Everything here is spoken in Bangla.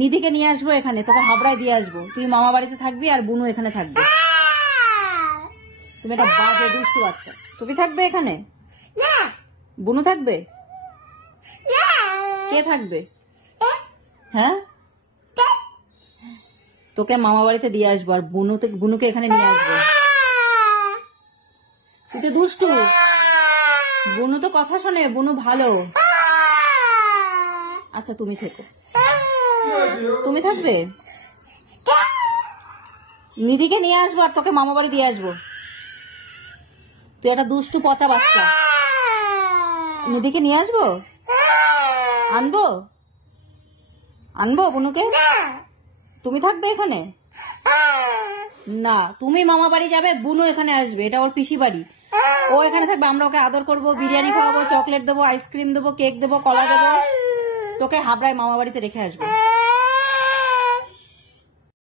নিধিকে নিয়ে আসবো এখানে, তোকে হাবড়ায় দিয়ে আসবো। তুই মামা বাড়িতে থাকবি আর বুনু এখানে থাকবে। তুমি একটা বাজে দুষ্টু বাচ্চা। তুমি থাকবে এখানে? বুনু থাকবে? কে থাকবে? হ্যাঁ, তোকে মামা বাড়িতে দিয়ে আসবো আর বুনুকে এখানে নিয়ে আসবো। তুই তো দুষ্টু। বুনু তো কথা শোনে, বুনু ভালো। আচ্ছা তুমি থেকো। তুমি থাকবে? নিধিকে নিয়ে আসবো আর তোকে মামা বাড়ি দিয়ে আসবো। তুই একটা দুষ্টু পচা বাচ্চা। নিধিকে নিয়ে আসবো? আনবো? আনবো বুনুকে? তুমি থাকবে এখানে? না, তুমি মামা বাড়ি যাবে, বুনু এখানে আসবে। এটা ওর পিসি বাড়ি। ও এখানে থাকবে, আমরা ওকে আদর করবো, বিরিয়ানি খাওয়াবো, চকলেট দেবো, আইসক্রিম দেবো, কেক দেবো, কলা দেবো। তোকে হাবড়ায় মামা বাড়িতে রেখে আসবো।